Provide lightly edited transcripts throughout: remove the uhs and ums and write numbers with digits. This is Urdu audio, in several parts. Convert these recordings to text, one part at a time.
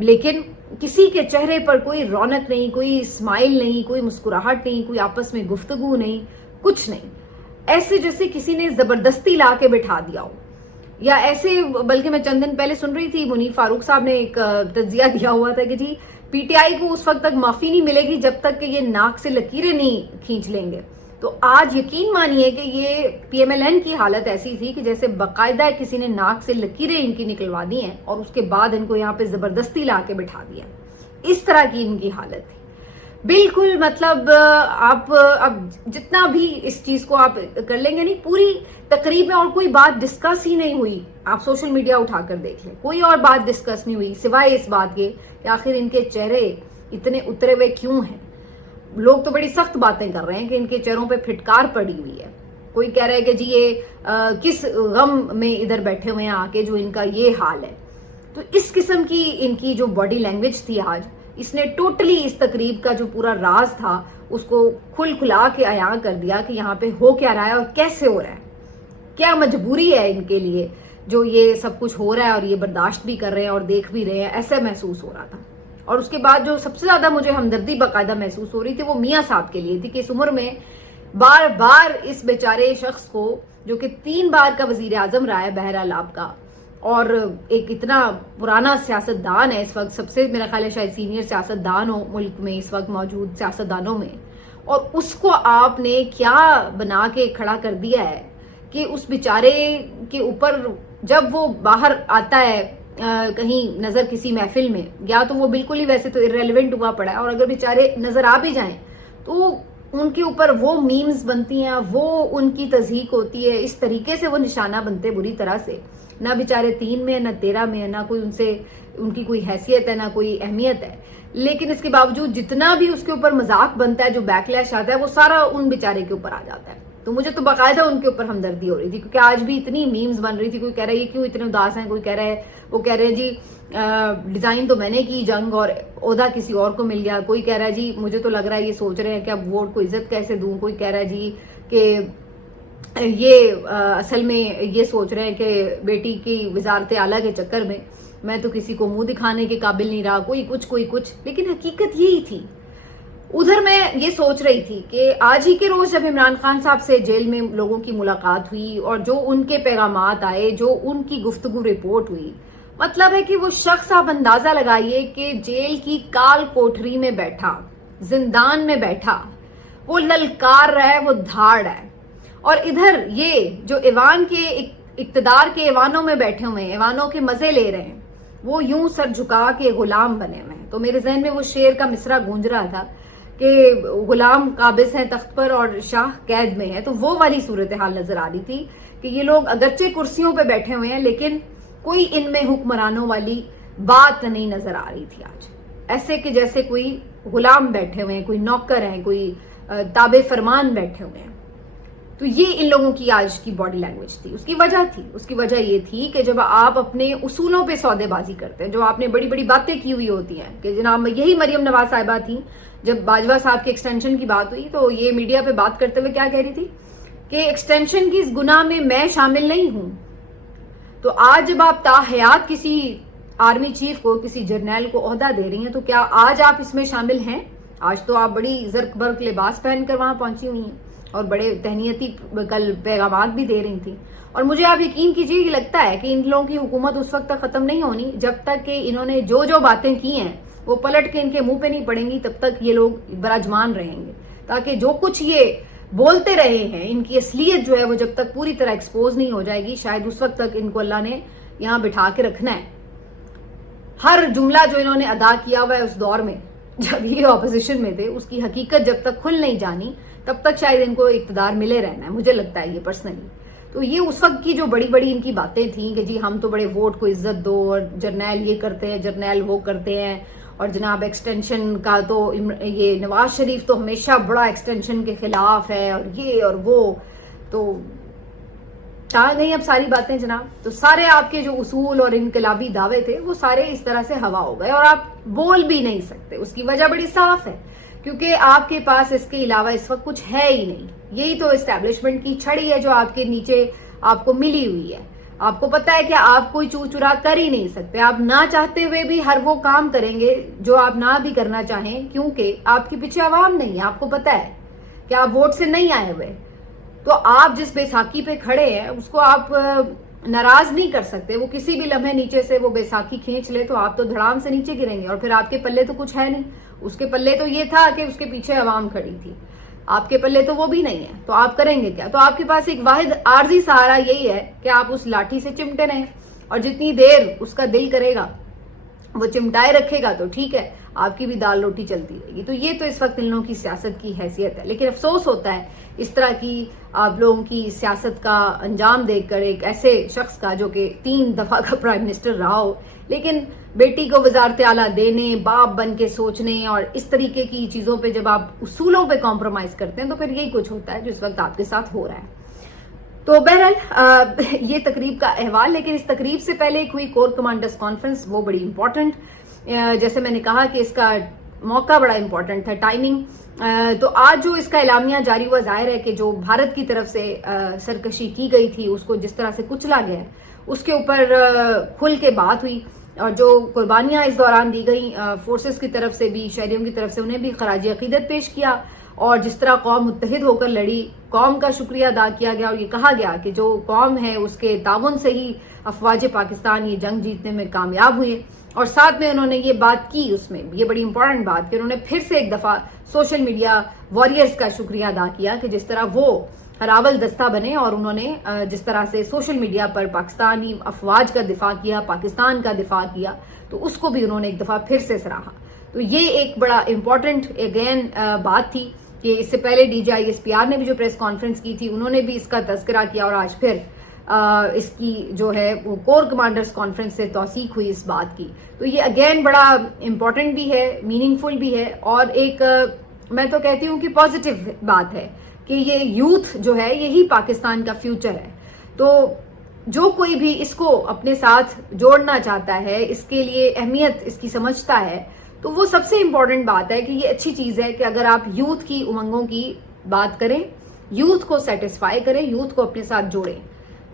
لیکن کسی کے چہرے پر کوئی رونق نہیں, کوئی اسمائل نہیں, کوئی مسکراہٹ نہیں, کوئی آپس میں گفتگو نہیں, کچھ نہیں. ایسے جیسے کسی نے زبردستی لا کے بٹھا دیا ہو, یا ایسے, بلکہ میں چند دن پہلے سن رہی تھی منیر فاروق صاحب نے ایک تجزیہ دیا ہوا تھا کہ جی پی ٹی آئی کو اس وقت تک معافی نہیں ملے گی جب تک کہ یہ ناک سے لکیریں نہیں کھینچ لیں گے. تو آج یقین مانیے کہ یہ پی ایم ایل این کی حالت ایسی تھی کہ جیسے باقاعدہ کسی نے ناک سے لکیریں ان کی نکلوا دی ہیں اور اس کے بعد ان کو یہاں پہ زبردستی لا کے بٹھا دیا. اس طرح کی ان کی حالت تھی بالکل. مطلب آپ اب جتنا بھی اس چیز کو آپ کر لیں گے نہیں, پوری تقریب میں اور کوئی بات ڈسکس ہی نہیں ہوئی. آپ سوشل میڈیا اٹھا کر دیکھ لیں, کوئی اور بات ڈسکس نہیں ہوئی سوائے اس بات کے کہ آخر ان کے چہرے اتنے اترے ہوئے کیوں ہیں. لوگ تو بڑی سخت باتیں کر رہے ہیں کہ ان کے چہروں پہ پھٹکار پڑی ہوئی ہے. کوئی کہہ رہا ہے کہ جی یہ کس غم میں ادھر بیٹھے ہوئے ہیں آ کے جو ان کا یہ حال ہے. تو اس قسم کی ان کی جو باڈی لینگویج تھی آج, اس نے ٹوٹلی اس تقریب کا جو پورا راز تھا اس کو کھل کھلا کے عیاں کر دیا کہ یہاں پہ ہو کیا رہا ہے اور کیسے ہو رہا ہے. کیا مجبوری ہے ان کے لیے جو یہ سب کچھ ہو رہا ہے اور یہ برداشت بھی کر رہے ہیں اور دیکھ بھی رہے ہیں, ایسا محسوس ہو رہا تھا. اور اس کے بعد جو سب سے زیادہ مجھے ہمدردی باقاعدہ محسوس ہو رہی تھی وہ میاں صاحب کے لیے تھی کہ اس عمر میں بار بار اس بیچارے شخص کو جو کہ 3 بار کا وزیر اعظم رہا ہے بہرحال آپ کا, اور ایک اتنا پرانا سیاست دان ہے اس وقت, سب سے میرا خیال ہے شاید سینئر سیاست دان ہو ملک میں اس وقت موجود سیاست دانوں میں, اور اس کو آپ نے کیا بنا کے کھڑا کر دیا ہے کہ اس بیچارے کے اوپر جب وہ باہر آتا ہے کہیں نظر کسی محفل میں, یا تو وہ بالکل ہی ویسے تو irrelevant ہوا پڑا ہے, اور اگر بیچارے نظر آ بھی جائیں تو ان کے اوپر وہ میمز بنتی ہیں, وہ ان کی تضحیق ہوتی ہے, اس طریقے سے وہ نشانہ بنتے بری طرح سے. نہ بیچارے 3 میں نہ 13 میں, نہ کوئی ان کی کوئی حیثیت ہے نہ کوئی اہمیت ہے, لیکن اس کے باوجود جتنا بھی اس کے اوپر مذاق بنتا ہے, جو بیک لیش آتا ہے, وہ سارا ان بیچارے کے اوپر آ جاتا ہے. تو مجھے تو باقاعدہ ان کے اوپر ہمدردی ہو رہی تھی, کیونکہ آج بھی اتنی میمز بن رہی تھی. کوئی کہہ رہا ہے یہ کیوں اتنے اداس ہیں, کوئی کہہ رہا ہے, وہ کہہ رہے ہیں جی ڈیزائن تو میں نے کی جنگ اور عہدہ کسی اور کو مل گیا. کوئی کہہ رہا ہے جی مجھے تو لگ رہا ہے یہ سوچ رہے ہیں کہ اب ووٹ کو عزت کیسے دوں. کوئی کہہ رہا ہے جی کہ یہ اصل میں یہ سوچ رہے ہیں کہ بیٹی کی وزارت اعلیٰ کے چکر میں تو کسی کو منہ دکھانے کے قابل نہیں رہا. کوئی کچھ, لیکن حقیقت یہی تھی. ادھر میں یہ سوچ رہی تھی کہ آج ہی کے روز جب عمران خان صاحب سے جیل میں لوگوں کی ملاقات ہوئی اور جو ان کے پیغامات آئے, جو ان کی گفتگو رپورٹ ہوئی, مطلب ہے کہ وہ شخص آپ اندازہ لگائیے کہ جیل کی کال کوٹری میں بیٹھا, زندان میں بیٹھا, وہ للکار رہا ہے, وہ دھاڑ ہے, اور ادھر یہ جو ایوان کے اقتدار کے ایوانوں میں بیٹھے ہوئے ہیں, ایوانوں کے مزے لے رہے ہیں, وہ یوں سر جھکا کے غلام بنے ہوئے ہیں. تو میرے ذہن میں وہ شعر کا مصرع گونج رہا تھا کہ غلام قابض ہیں تخت پر اور شاہ قید میں ہے. تو وہ والی صورتحال نظر آ رہی تھی کہ یہ لوگ اگرچہ کرسیوں پہ بیٹھے ہوئے ہیں لیکن کوئی ان میں حکمرانوں والی بات نہیں نظر آ رہی تھی. آج ایسے کہ جیسے کوئی غلام بیٹھے ہوئے ہیں, کوئی نوکر ہیں, کوئی تابع فرمان بیٹھے ہوئے ہیں. تو یہ ان لوگوں کی آج کی باڈی لینگویج تھی. اس کی وجہ یہ تھی کہ جب آپ اپنے اصولوں پہ سودے بازی کرتے ہیں, جو آپ نے بڑی بڑی باتیں کی ہوئی ہوتی ہیں, کہ جناب یہی مریم نواز صاحبہ تھیں جب باجوہ صاحب کے ایکسٹینشن کی بات ہوئی تو یہ میڈیا پہ بات کرتے ہوئے کیا کہہ رہی تھی کہ ایکسٹینشن کی اس گناہ میں شامل نہیں ہوں. تو آج جب آپ تاحیات کسی آرمی چیف کو, کسی جرنیل کو عہدہ دے رہی ہیں, تو کیا آج آپ اس میں شامل ہیں؟ آج تو آپ بڑی زرق برق لباس پہن کر وہاں پہنچی ہوئی ہیں اور بڑے تہنیتی کل پیغامات بھی دے رہی تھیں. اور مجھے آپ یقین کیجیے کہ لگتا ہے کہ ان لوگوں کی حکومت اس وقت تک ختم نہیں ہونی جب تک کہ انہوں نے جو باتیں کی ہیں وہ پلٹ کے ان کے منہ پہ نہیں پڑیں گی. تب تک یہ لوگ براجمان رہیں گے, تاکہ جو کچھ یہ بولتے رہے ہیں ان کی اصلیت جو ہے وہ جب تک پوری طرح ایکسپوز نہیں ہو جائے گی, شاید اس وقت تک ان کو اللہ نے یہاں بٹھا کے رکھنا ہے. ہر جملہ جو انہوں نے ادا کیا ہوا ہے اس دور میں جب یہ اپوزیشن میں تھے, اس کی حقیقت جب تک کھل نہیں جانی تب تک شاید ان کو اقتدار ملے رہنا ہے. مجھے لگتا ہے یہ پرسنلی. تو یہ اس وقت کی جو بڑی ان کی باتیں تھیں کہ جی ہم تو بڑے ووٹ کو عزت دو, اور جرنیل یہ کرتے ہیں, جرنیل وہ کرتے ہیں, اور جناب ایکسٹینشن کا تو یہ نواز شریف تو ہمیشہ بڑا ایکسٹینشن کے خلاف ہے, اور یہ اور وہ. تو کہاں گئی اب ساری باتیں جناب؟ تو سارے آپ کے جو اصول اور انقلابی دعوے تھے وہ سارے اس طرح سے ہوا ہو گئے, اور آپ بول بھی نہیں سکتے. اس کی وجہ بڑی صاف ہے, کیونکہ آپ کے پاس اس کے علاوہ اس وقت کچھ ہے ہی نہیں. یہی تو اسٹیبلشمنٹ کی چھڑی ہے جو آپ کے نیچے آپ کو ملی ہوئی ہے. آپ کو پتا ہے کہ آپ کوئی چورا کر ہی نہیں سکتے. آپ نہ چاہتے ہوئے بھی ہر وہ کام کریں گے جو آپ نہ بھی کرنا چاہیں, کیونکہ آپ کے پیچھے عوام نہیں ہے. آپ کو پتا ہے کہ آپ ووٹ سے نہیں آئے ہوئے, تو آپ جس بیساکھی پہ کھڑے ہیں اس کو آپ ناراض نہیں کر سکتے. وہ کسی بھی لمحے نیچے سے وہ بیساکھی کھینچ لے تو آپ تو دھڑام سے نیچے گریں گے, اور پھر آپ کے پلے تو کچھ ہے نہیں. اس کے پلے تو یہ تھا کہ اس کے پیچھے عوام کھڑی تھی, آپ کے پلے تو وہ بھی نہیں ہے, تو آپ کریں گے کیا؟ تو آپ کے پاس ایک واحد عارضی سہارا یہی ہے کہ آپ اس لاٹھی سے چمٹے رہیں, اور جتنی دیر اس کا دل کرے گا وہ چمٹائے رکھے گا تو ٹھیک ہے, آپ کی بھی دال روٹی چلتی رہے گی. تو یہ تو اس وقت ان لوگوں کی سیاست کی حیثیت ہے. لیکن افسوس ہوتا ہے اس طرح کی آپ لوگوں کی سیاست کا انجام دیکھ کر, ایک ایسے شخص کا جو کہ 3 دفعہ کا پرائم منسٹر رہا ہو, لیکن بیٹی کو وزارت اعلیٰ دینے, باپ بن کے سوچنے اور اس طریقے کی چیزوں پہ جب آپ اصولوں پہ کمپرومائز کرتے ہیں تو پھر یہی کچھ ہوتا ہے جو اس وقت آپ کے ساتھ ہو رہا ہے. تو بہرحال یہ تقریب کا احوال. لیکن اس تقریب سے پہلے ایک ہوئی کور کمانڈرز کانفرنس, وہ بڑی امپورٹنٹ. جیسے میں نے کہا کہ اس کا موقع بڑا امپورٹنٹ تھا, ٹائمنگ. تو آج جو اس کا اعلامیہ جاری ہوا, ظاہر ہے کہ جو بھارت کی طرف سے سرکشی کی گئی تھی, اس کو جس طرح سے کچلا گیا, اس کے اوپر کھل کے بات ہوئی, اور جو قربانیاں اس دوران دی گئیں فورسز کی طرف سے بھی, شہریوں کی طرف سے, انہیں بھی خراج عقیدت پیش کیا, اور جس طرح قوم متحد ہو کر لڑی, قوم کا شکریہ ادا کیا گیا, اور یہ کہا گیا کہ جو قوم ہے اس کے تعاون سے ہی افواج پاکستان یہ جنگ جیتنے میں کامیاب ہوئے. اور ساتھ میں انہوں نے یہ بات کی, اس میں یہ بڑی امپورٹنٹ بات کہ انہوں نے پھر سے ایک دفعہ سوشل میڈیا واریئرز کا شکریہ ادا کیا کہ جس طرح وہ ہراول دستہ بنے, اور انہوں نے جس طرح سے سوشل میڈیا پر پاکستانی افواج کا دفاع کیا, پاکستان کا دفاع کیا, تو اس کو بھی انہوں نے ایک دفعہ پھر سے سراہا. تو یہ ایک بڑا امپورٹنٹ اگین بات تھی کہ اس سے پہلے DGISPR نے بھی جو پریس کانفرنس کی تھی, انہوں نے بھی اس کا تذکرہ کیا, اور آج پھر اس کی جو ہے وہ کور کمانڈرز کانفرنس سے توثیق ہوئی اس بات کی. تو یہ اگین بڑا امپورٹنٹ بھی ہے, میننگ فل بھی ہے, اور ایک میں تو کہتی ہوں کہ پازیٹیو بات ہے کہ یہ یوتھ جو ہے یہی پاکستان کا فیوچر ہے. تو جو کوئی بھی اس کو اپنے ساتھ جوڑنا چاہتا ہے, اس کے لیے اہمیت اس کی سمجھتا ہے, تو وہ سب سے امپورٹنٹ بات ہے کہ یہ اچھی چیز ہے کہ اگر آپ یوتھ کی امنگوں کی بات کریں, یوتھ کو سیٹسفائی کریں, یوتھ کو اپنے ساتھ جوڑیں.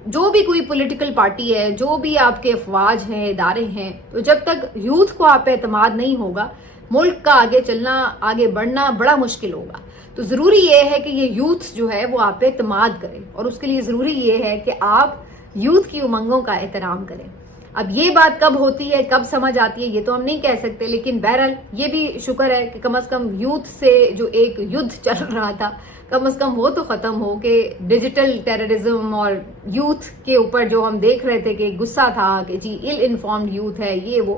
جو بھی کوئی پولیٹیکل پارٹی ہے, جو بھی آپ کے افواج ہیں, ادارے ہیں, تو جب تک یوتھ کو آپ پہ اعتماد نہیں ہوگا, ملک کا آگے چلنا, آگے بڑھنا بڑا مشکل ہوگا. تو ضروری یہ ہے کہ یہ یوتھ جو ہے وہ آپ پہ اعتماد کرے, اور اس کے لیے ضروری یہ ہے کہ آپ یوتھ کی امنگوں کا احترام کریں. اب یہ بات کب ہوتی ہے, کب سمجھ آتی ہے, یہ تو ہم نہیں کہہ سکتے, لیکن بہرحال یہ بھی شکر ہے کہ کم از کم یوتھ سے جو ایک یدھ چل رہا تھا, کم از کم وہ تو ختم ہو کہ ڈیجیٹل ٹیررزم اور یوتھ کے اوپر جو ہم دیکھ رہے تھے کہ غصہ تھا کہ جی ال انفارمڈ یوتھ ہے یہ وہ,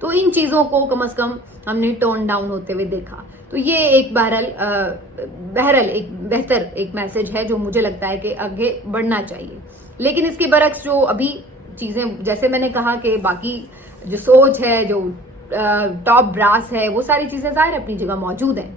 تو ان چیزوں کو کم از کم ہم نے ٹون ڈاؤن ہوتے ہوئے دیکھا. تو یہ ایک بہرحال ایک بہتر ایک میسج ہے جو مجھے لگتا ہے کہ آگے بڑھنا چاہیے. لیکن اس کے برعکس جو ابھی چیزیں, جیسے میں نے کہا کہ باقی جو سوچ ہے, جو ٹاپ براس ہے, وہ ساری چیزیں ظاہر اپنی جگہ موجود ہیں.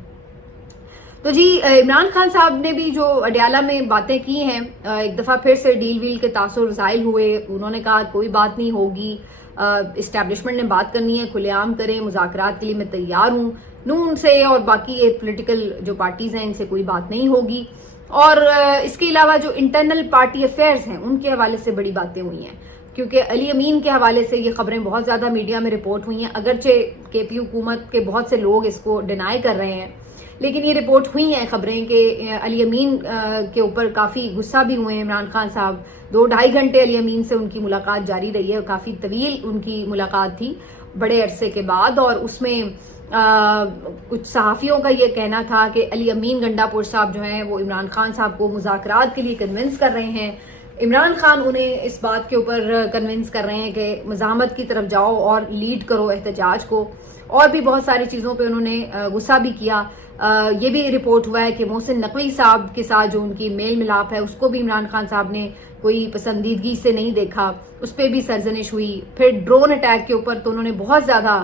تو جی عمران خان صاحب نے بھی جو اڈیالہ میں باتیں کی ہیں, ایک دفعہ پھر سے ڈیل ویل کے تاثر زائل ہوئے. انہوں نے کہا کوئی بات نہیں ہوگی, اسٹیبلشمنٹ نے بات کرنی ہے, کھلے عام کریں, مذاکرات کے لیے میں تیار ہوں, نون سے اور باقی یہ پولیٹیکل جو پارٹیز ہیں ان سے کوئی بات نہیں ہوگی. اور اس کے علاوہ جو انٹرنل پارٹی افیئرز ہیں ان کے حوالے سے بڑی باتیں ہوئی ہیں, کیونکہ علی امین کے حوالے سے یہ خبریں بہت زیادہ میڈیا میں رپورٹ ہوئی ہیں. اگرچہ KP حکومت کے بہت سے لوگ اس کو ڈینائی کر رہے ہیں, لیکن یہ رپورٹ ہوئی ہیں خبریں کہ علی امین کے اوپر کافی غصہ بھی ہوئے ہیں عمران خان صاحب. 2-2.5 گھنٹے علی امین سے ان کی ملاقات جاری رہی ہے, کافی طویل ان کی ملاقات تھی بڑے عرصے کے بعد. اور اس میں کچھ صحافیوں کا یہ کہنا تھا کہ علی امین گنڈا پور صاحب جو ہیں وہ عمران خان صاحب کو مذاکرات کے لیے کنونس کر رہے ہیں. عمران خان انہیں اس بات کے اوپر کنونس کر رہے ہیں کہ مزاحمت کی طرف جاؤ اور لیڈ کرو احتجاج کو. اور بھی بہت ساری چیزوں پہ انہوں نے غصہ بھی کیا. یہ بھی رپورٹ ہوا ہے کہ محسن نقوی صاحب کے ساتھ جو ان کی میل ملاپ ہے اس کو بھی عمران خان صاحب نے کوئی پسندیدگی سے نہیں دیکھا, اس پہ بھی سرزنش ہوئی. پھر ڈرون اٹیک کے اوپر تو انہوں نے بہت زیادہ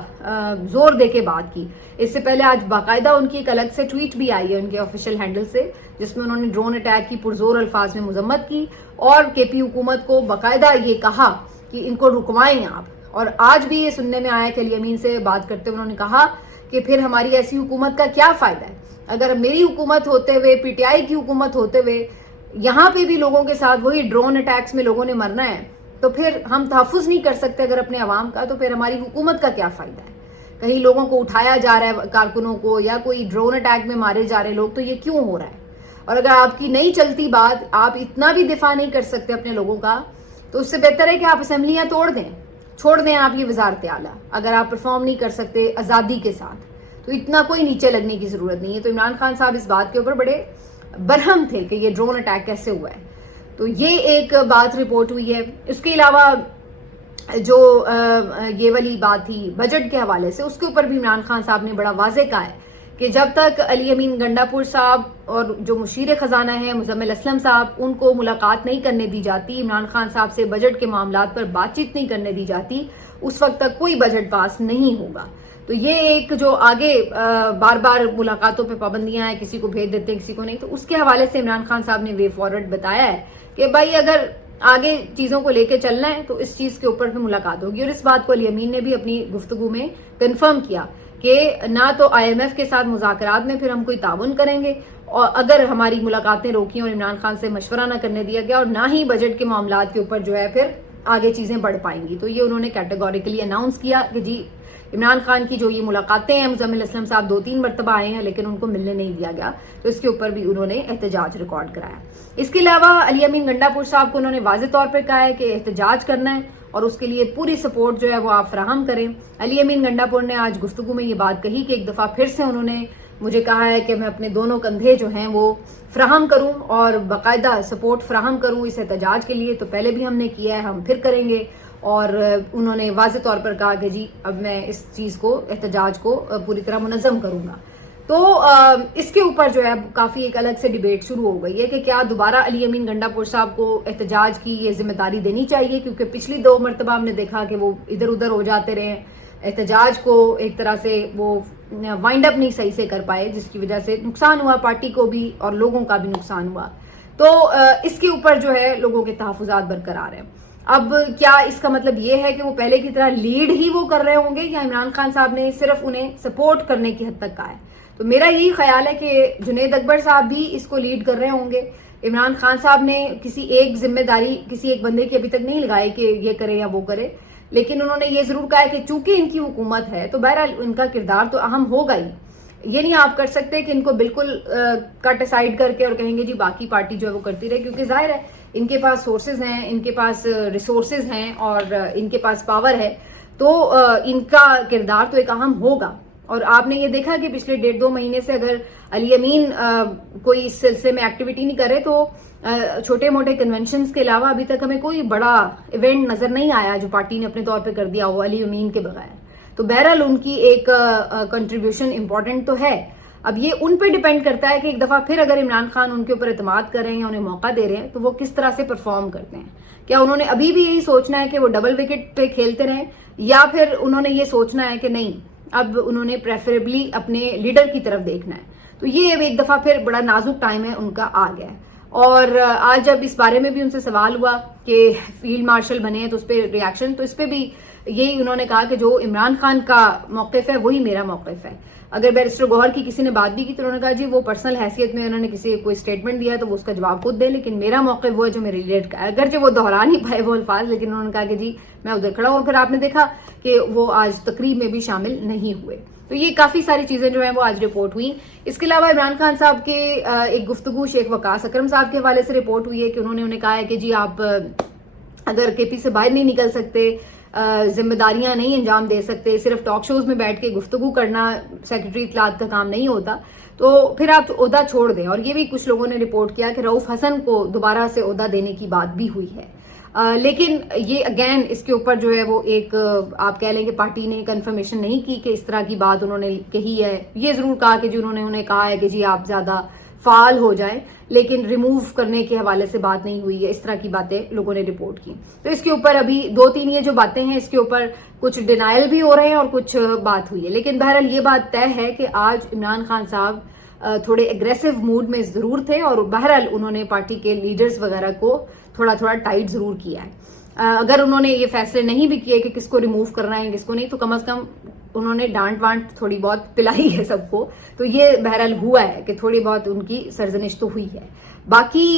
زور دے کے بات کی. اس سے پہلے آج باقاعدہ ان کی ایک الگ سے ٹویٹ بھی آئی ہے ان کے آفیشیل ہینڈل سے, جس میں انہوں نے ڈرون اٹیک کی پرزور الفاظ میں مذمت کی, اور KP حکومت کو باقاعدہ یہ کہا کہ ان کو رکوائیں آپ. اور آج بھی یہ سننے میں آیا کہ علی امین سے بات کرتے ہوئے انہوں نے کہا کہ پھر ہماری ایسی حکومت کا کیا فائدہ ہے, اگر میری حکومت ہوتے ہوئے, PTI کی حکومت ہوتے ہوئے یہاں پہ بھی لوگوں کے ساتھ وہی ڈرون اٹیکس میں لوگوں نے مرنا ہے, تو پھر ہم تحفظ نہیں کر سکتے اگر اپنے عوام کا, تو پھر ہماری حکومت کا کیا فائدہ ہے؟ کہیں لوگوں کو اٹھایا جا رہا ہے کارکنوں کو, یا کوئی ڈرون اٹیک میں مارے جا رہے لوگ, تو یہ کیوں ہو رہا ہے؟ اور اگر آپ کی نہیں چلتی بات, آپ اتنا بھی دفاع نہیں کر سکتے اپنے لوگوں کا, تو اس سے بہتر ہے کہ آپ اسمبلیاں توڑ دیں, چھوڑ دیں آپ یہ وزارت اعلیٰ. اگر آپ پرفارم نہیں کر سکتے آزادی کے ساتھ, تو اتنا کوئی نیچے لگنے کی ضرورت نہیں ہے. تو عمران خان صاحب اس بات کے اوپر بڑے برہم تھے کہ یہ ڈرون اٹیک کیسے ہوا ہے. تو یہ ایک بات رپورٹ ہوئی ہے. اس کے علاوہ جو یہ والی بات تھی بجٹ کے حوالے سے, اس کے اوپر بھی عمران خان صاحب نے بڑا واضح کہا ہے کہ جب تک علی امین گنڈا پور صاحب اور جو مشیر خزانہ ہیں مزمل اسلم صاحب, ان کو ملاقات نہیں کرنے دی جاتی, عمران خان صاحب سے بجٹ کے معاملات پر بات چیت نہیں کرنے دی جاتی, اس وقت تک کوئی بجٹ پاس نہیں ہوگا. تو یہ ایک جو آگے بار بار ملاقاتوں پہ پابندیاں ہیں, کسی کو بھیج دیتے ہیں کسی کو نہیں, تو اس کے حوالے سے عمران خان صاحب نے وے فارورڈ بتایا ہے کہ بھائی اگر آگے چیزوں کو لے کے چلنا ہے تو اس چیز کے اوپر بھی ملاقات ہوگی. اور اس بات کو علی امین نے بھی اپنی گفتگو میں کنفرم کیا کہ نہ تو آئی ایم ایف کے ساتھ مذاکرات میں پھر ہم کوئی تعاون کریں گے, اور اگر ہماری ملاقاتیں روکی اور عمران خان سے مشورہ نہ کرنے دیا گیا, اور نہ ہی بجٹ کے معاملات کے اوپر جو ہے پھر آگے چیزیں بڑھ پائیں گی. تو یہ انہوں نے کیٹیگوریکلی اناؤنس کیا کہ جی عمران خان کی جو یہ ملاقاتیں ہیں, مزمل اسلم صاحب 2-3 مرتبہ آئے ہیں لیکن ان کو ملنے نہیں دیا گیا, تو اس کے اوپر بھی انہوں نے احتجاج ریکارڈ کرایا. اس کے علاوہ علی امین گنڈا پور صاحب کو انہوں نے واضح طور پہ کہا ہے کہ احتجاج کرنا ہے اور اس کے لیے پوری سپورٹ جو ہے وہ آپ فراہم کریں. علی امین گنڈا پور نے آج گفتگو میں یہ بات کہی کہ ایک دفعہ پھر سے انہوں نے مجھے کہا ہے کہ میں اپنے دونوں کندھے جو ہیں وہ فراہم کروں اور باقاعدہ سپورٹ فراہم کروں اس احتجاج کے لیے. تو پہلے بھی ہم نے کیا ہے, ہم پھر کریں گے. اور انہوں نے واضح طور پر کہا کہ جی اب میں اس چیز کو, احتجاج کو پوری طرح منظم کروں گا. تو اس کے اوپر جو ہے کافی ایک الگ سے ڈیبیٹ شروع ہو گئی ہے کہ کیا دوبارہ علی امین گنڈا پور صاحب کو احتجاج کی یہ ذمہ داری دینی چاہیے, کیونکہ پچھلی 2 مرتبہ ہم نے دیکھا کہ وہ ادھر ادھر ہو جاتے رہے, احتجاج کو ایک طرح سے وہ وائنڈ اپ نہیں صحیح سے کر پائے, جس کی وجہ سے نقصان ہوا پارٹی کو بھی اور لوگوں کا بھی نقصان ہوا. تو اس کے اوپر جو ہے لوگوں کے تحفظات برقرار ہیں. اب کیا اس کا مطلب یہ ہے کہ وہ پہلے کی طرح لیڈ ہی وہ کر رہے ہوں گے, یا عمران خان صاحب نے صرف انہیں سپورٹ کرنے کی حد تک کہا ہے؟ تو میرا یہی خیال ہے کہ جنید اکبر صاحب بھی اس کو لیڈ کر رہے ہوں گے. عمران خان صاحب نے کسی ایک ذمہ داری کسی ایک بندے کی ابھی تک نہیں لگائی کہ یہ کرے یا وہ کرے, لیکن انہوں نے یہ ضرور کہا ہے کہ چونکہ ان کی حکومت ہے تو بہرحال ان کا کردار تو اہم ہوگا ہی. یہ نہیں آپ کر سکتے کہ ان کو بالکل کٹ اسائڈ کر کے اور کہیں گے جی باقی پارٹی جو ہے وہ کرتی رہے, کیونکہ ظاہر ہے ان کے پاس سورسز ہیں, ان کے پاس ریسورسز ہیں اور ان کے پاس پاور ہے, تو ان کا کردار تو ایک اہم ہوگا. اور آپ نے یہ دیکھا کہ پچھلے 1.5-2 مہینے سے اگر علی امین کوئی اس سلسلے میں ایکٹیویٹی نہیں کرے تو چھوٹے موٹے کنونشنز کے علاوہ ابھی تک ہمیں کوئی بڑا ایونٹ نظر نہیں آیا جو پارٹی نے اپنے طور پہ کر دیا ہو علی امین کے بغیر. تو بہرحال ان کی ایک کنٹریبیوشن امپورٹنٹ تو ہے. اب یہ ان پہ ڈیپینڈ کرتا ہے کہ ایک دفعہ پھر اگر عمران خان ان کے اوپر اعتماد کر رہے ہیں, انہیں موقع دے رہے ہیں, تو وہ کس طرح سے پرفارم کرتے ہیں. کیا انہوں نے ابھی بھی یہی سوچنا ہے کہ وہ ڈبل وکٹ پہ کھیلتے رہیں, یا پھر انہوں نے یہ سوچنا ہے کہ نہیں اب انہوں نے پریفریبلی اپنے لیڈر کی طرف دیکھنا ہے. تو یہ ایک دفعہ پھر بڑا نازک ٹائم ہے ان کا آ گیا ہے. اور آج جب اس بارے میں بھی ان سے سوال ہوا کہ فیلڈ مارشل بنے ہیں تو اس پہ ریاکشن, تو اس پہ بھی یہی انہوں نے کہا کہ جو عمران خان کا موقف ہے وہی میرا موقف ہے. اگر بیرسٹر گوہر کی کسی نے بات بھی کی تو انہوں نے کہا جی وہ پرسنل حیثیت میں انہوں نے کسی کوئی اسٹیٹمنٹ دیا ہے تو وہ اس کا جواب خود دے, لیکن میرا موقف وہ ہے جو میرے لیڈر کا ہے. اگرچہ وہ دہرا نہیں پائے وہ الفاظ, لیکن انہوں نے کہا کہ جی میں ادھر کھڑا ہوں. پھر آپ نے دیکھا کہ وہ آج تقریب میں بھی شامل نہیں ہوئے. تو یہ کافی ساری چیزیں جو ہیں وہ آج رپورٹ ہوئی. اس کے علاوہ عمران خان صاحب کے ایک گفتگو شیخ وقاص اکرم صاحب کے حوالے سے رپورٹ ہوئی ہے کہ انہوں نے انہیں کہا ہے کہ جی آپ اگر کے پی سے باہر نہیں نکل سکتے, ذمہ داریاں نہیں انجام دے سکتے, صرف ٹاک شوز میں بیٹھ کے گفتگو کرنا سیکرٹری اطلاعات کا کام نہیں ہوتا, تو پھر آپ عہدہ چھوڑ دیں. اور یہ بھی کچھ لوگوں نے رپورٹ کیا کہ رؤف حسن کو دوبارہ سے عہدہ دینے کی بات بھی ہوئی ہے. لیکن یہ اگین اس کے اوپر جو ہے وہ ایک آپ کہہ لیں کہ پارٹی نے کنفرمیشن نہیں کی کہ اس طرح کی بات انہوں نے کہی ہے. یہ ضرور کہا کہ جی انہوں نے کہا ہے کہ جی آپ زیادہ فعال ہو جائیں, لیکن ریموو کرنے کے حوالے سے بات نہیں ہوئی ہے. اس طرح کی باتیں لوگوں نے رپورٹ کی. تو اس کے اوپر ابھی 2-3 یہ جو باتیں ہیں اس کے اوپر کچھ ڈینائل بھی ہو رہے ہیں اور کچھ بات ہوئی ہے. لیکن بہرحال یہ بات طے ہے کہ آج عمران خان صاحب تھوڑے اگریسو موڈ میں ضرور تھے, اور بہرحال انہوں نے پارٹی کے لیڈرز وغیرہ کو تھوڑا ٹائٹ ضرور کیا ہے. اگر انہوں نے یہ فیصلے نہیں بھی کیے کہ کس کو ریموو کرنا ہے کس کو نہیں, تو کم از کم انہوں نے ڈانٹ وانٹ تھوڑی بہت پلائی ہے سب کو, تو یہ بہرحال ہوا ہے کہ تھوڑی بہت ان کی سرزنش تو ہوئی ہے. باقی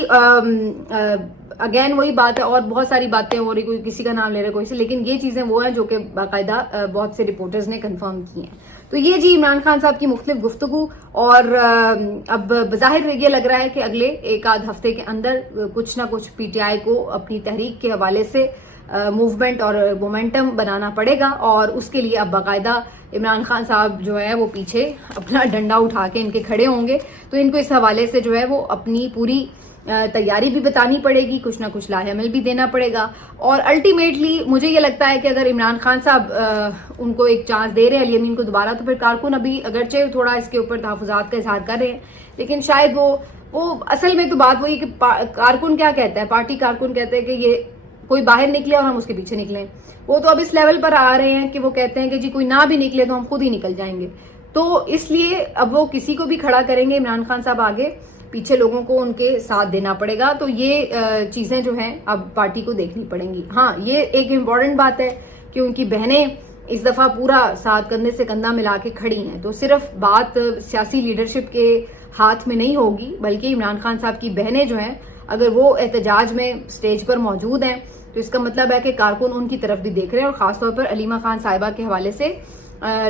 اگین وہی بات ہے, اور بہت ساری باتیں ہو رہی, کوئی کسی کا نام لے رہے کوئی سے, لیکن یہ چیزیں وہ ہیں جو کہ باقاعدہ بہت سے رپورٹرز نے کنفرم کی ہیں. تو یہ جی عمران خان صاحب کی مختلف گفتگو, اور اب بظاہر یہ لگ رہا ہے کہ اگلے ایک آدھ ہفتے کے اندر کچھ نہ کچھ پی ٹی آئی کو اپنی تحریک کے حوالے سے موومنٹ اور مومنٹم بنانا پڑے گا, اور اس کے لیے اب باقاعدہ عمران خان صاحب جو ہے وہ پیچھے اپنا ڈنڈا اٹھا کے ان کے کھڑے ہوں گے. تو ان کو اس حوالے سے جو ہے وہ اپنی پوری تیاری بھی بتانی پڑے گی, کچھ نہ کچھ لاہ عمل بھی دینا پڑے گا. اور الٹیمیٹلی مجھے یہ لگتا ہے کہ اگر عمران خان صاحب ان کو ایک چانس دے رہے ہیں علی امین کو دوبارہ, تو پھر کارکن ابھی اگرچہ تھوڑا اس کے اوپر تحفظات کا اظہار کر رہے ہیں, لیکن شاید وہ اصل میں تو بات وہی کہ کارکن کیا کہتا ہے, پارٹی کارکن کہتے ہیں کہ یہ کوئی باہر نکلے اور ہم اس کے پیچھے نکلیں. وہ تو اب اس لیول پر آ رہے ہیں کہ وہ کہتے ہیں کہ جی کوئی نہ بھی نکلے تو ہم خود ہی نکل جائیں گے. تو اس لیے اب وہ کسی کو بھی کھڑا کریں گے عمران خان صاحب آگے, پیچھے لوگوں کو ان کے ساتھ دینا پڑے گا. تو یہ چیزیں جو ہیں اب پارٹی کو دیکھنی پڑیں گی. ہاں یہ ایک امپورٹنٹ بات ہے کہ ان کی بہنیں اس دفعہ پورا ساتھ کندھے سے کندھا ملا کے کھڑی ہیں. تو صرف بات سیاسی لیڈرشپ کے ہاتھ میں نہیں ہوگی, بلکہ عمران خان صاحب کی بہنیں جو ہیں اگر وہ احتجاج میں سٹیج پر موجود ہیں تو اس کا مطلب ہے کہ کارکن ان کی طرف بھی دیکھ رہے ہیں. اور خاص طور پر علیمہ خان صاحبہ کے حوالے سے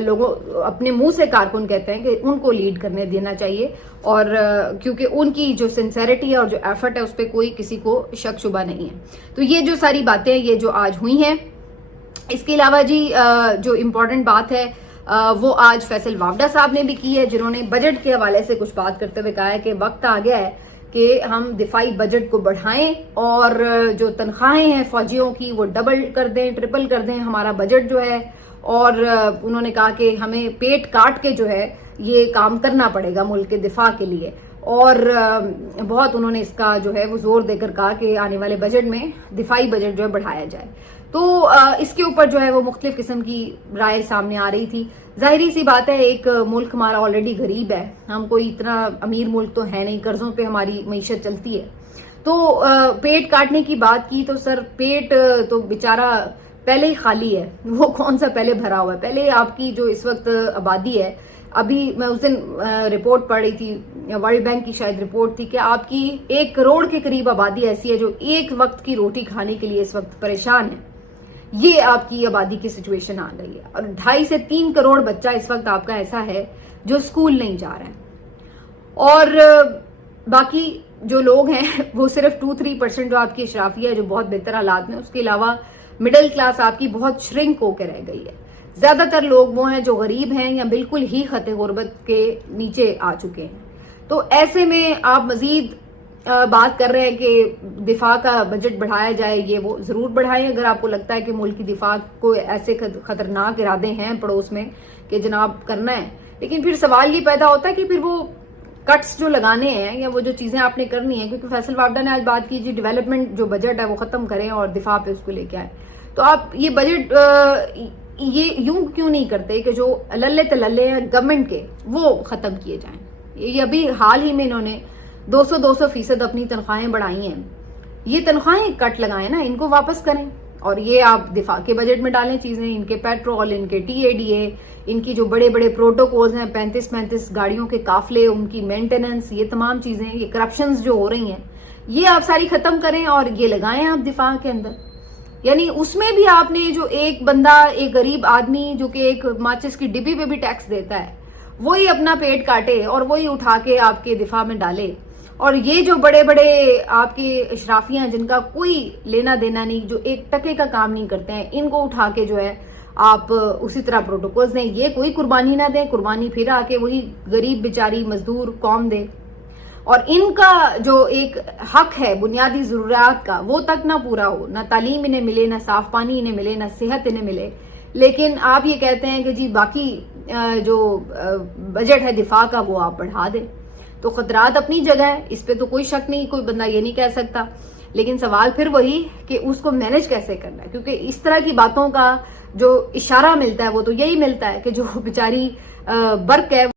لوگوں اپنے منہ سے کارکن کہتے ہیں کہ ان کو لیڈ کرنے دینا چاہیے, اور کیونکہ ان کی جو سنسیریٹی ہے اور جو ایفرٹ ہے اس پہ کوئی کسی کو شک شبہ نہیں ہے. تو یہ جو ساری باتیں یہ جو آج ہوئی ہیں. اس کے علاوہ جی جو امپورٹنٹ بات ہے وہ آج فیصل وافدہ صاحب نے بھی کی ہے, جنہوں نے بجٹ کے حوالے سے کچھ بات کرتے ہوئے کہا ہے کہ وقت آ گیا ہے کہ ہم دفاعی بجٹ کو بڑھائیں, اور جو تنخواہیں ہیں فوجیوں کی وہ ڈبل کر دیں, ٹرپل کر دیں ہمارا بجٹ جو ہے. اور انہوں نے کہا کہ ہمیں پیٹ کاٹ کے جو ہے یہ کام کرنا پڑے گا ملک کے دفاع کے لیے, اور بہت انہوں نے اس کا جو ہے وہ زور دے کر کہا کہ آنے والے بجٹ میں دفاعی بجٹ جو ہے بڑھایا جائے. تو اس کے اوپر جو ہے وہ مختلف قسم کی رائے سامنے آ رہی تھی. ظاہری سی بات ہے, ایک ملک ہمارا آلریڈی غریب ہے, ہم کوئی اتنا امیر ملک تو ہے نہیں, قرضوں پہ ہماری معیشت چلتی ہے. تو پیٹ کاٹنے کی بات کی تو سر پیٹ تو بیچارہ پہلے ہی خالی ہے, وہ کون سا پہلے بھرا ہوا ہے. پہلے آپ کی جو اس وقت آبادی ہے, ابھی میں اس دن رپورٹ پڑھ رہی تھی, ورلڈ بینک کی شاید رپورٹ تھی, کہ آپ کی 1 کروڑ کے قریب آبادی ایسی ہے جو ایک وقت کی روٹی کھانے کے لیے اس وقت پریشان ہے. یہ آپ کی آبادی کی سچویشن آ گئی ہے. اور 2.5 سے 3 کروڑ بچہ اس وقت آپ کا ایسا ہے جو اسکول نہیں جا رہا ہے, اور باقی جو لوگ ہیں وہ صرف 2-3% جو آپ کی اشرافیہ ہے جو بہت بہتر حالات میں, اس کے علاوہ مڈل کلاس آپ کی بہت شرنک ہو کے رہ گئی ہے. زیادہ تر لوگ وہ ہیں جو غریب ہیں یا بالکل ہی خط غربت کے نیچے آ چکے ہیں. تو ایسے میں آپ مزید بات کر رہے ہیں کہ دفاع کا بجٹ بڑھایا جائے, یہ وہ ضرور بڑھائیں اگر آپ کو لگتا ہے کہ ملک کی دفاع کو ایسے خطرناک ارادے ہیں پڑوس میں کہ جناب کرنا ہے. لیکن پھر سوال یہ پیدا ہوتا ہے کہ پھر وہ کٹس جو لگانے ہیں یا وہ جو چیزیں آپ نے کرنی ہیں, کیونکہ فیصل وافدہ نے آج بات کی جی ڈیولپمنٹ جو بجٹ ہے وہ ختم کریں اور دفاع پہ اس کو لے کے آئیں. تو آپ یہ بجٹ یہ یوں کیوں نہیں کرتے کہ جو للے تللے ہیں گورنمنٹ کے وہ ختم کیے جائیں. یہ ابھی حال ہی میں انہوں نے 200% اپنی تنخواہیں بڑھائی ہیں, یہ تنخواہیں کٹ لگائیں نا, ان کو واپس کریں, اور یہ آپ دفاع کے بجٹ میں ڈالیں چیزیں, ان کے پیٹرول, ان کے TADA, ان کی جو بڑے بڑے پروٹوکولز ہیں 35 گاڑیوں کے قافلے, ان کی مینٹیننس, یہ تمام چیزیں, یہ کرپشنز جو ہو رہی ہیں یہ آپ ساری ختم کریں اور یہ لگائیں آپ دفاع کے اندر. یعنی اس میں بھی آپ نے جو ایک بندہ, ایک غریب آدمی جو کہ ایک ماچس کی ڈبی پہ بھی ٹیکس دیتا ہے, وہی اپنا پیٹ کاٹے اور وہی اٹھا کے آپ کے دفاع میں ڈالے. اور یہ جو بڑے بڑے آپ کے اشرافیاں جن کا کوئی لینا دینا نہیں, جو ایک ٹکے کا کام نہیں کرتے ہیں, ان کو اٹھا کے جو ہے آپ اسی طرح پروٹوکولز دیں. یہ کوئی قربانی نہ دیں, قربانی پھر آ کے وہی غریب بیچاری مزدور قوم دے. اور ان کا جو ایک حق ہے بنیادی ضروریات کا وہ تک نہ پورا ہو, نہ تعلیم انہیں ملے, نہ صاف پانی انہیں ملے, نہ صحت انہیں ملے, لیکن آپ یہ کہتے ہیں کہ جی باقی جو بجٹ ہے دفاع کا وہ آپ بڑھا دیں. تو خطرات اپنی جگہ ہے, اس پہ تو کوئی شک نہیں, کوئی بندہ یہ نہیں کہہ سکتا, لیکن سوال پھر وہی کہ اس کو مینج کیسے کرنا ہے. کیونکہ اس طرح کی باتوں کا جو اشارہ ملتا ہے وہ تو یہی ملتا ہے کہ جو بیچاری برق ہے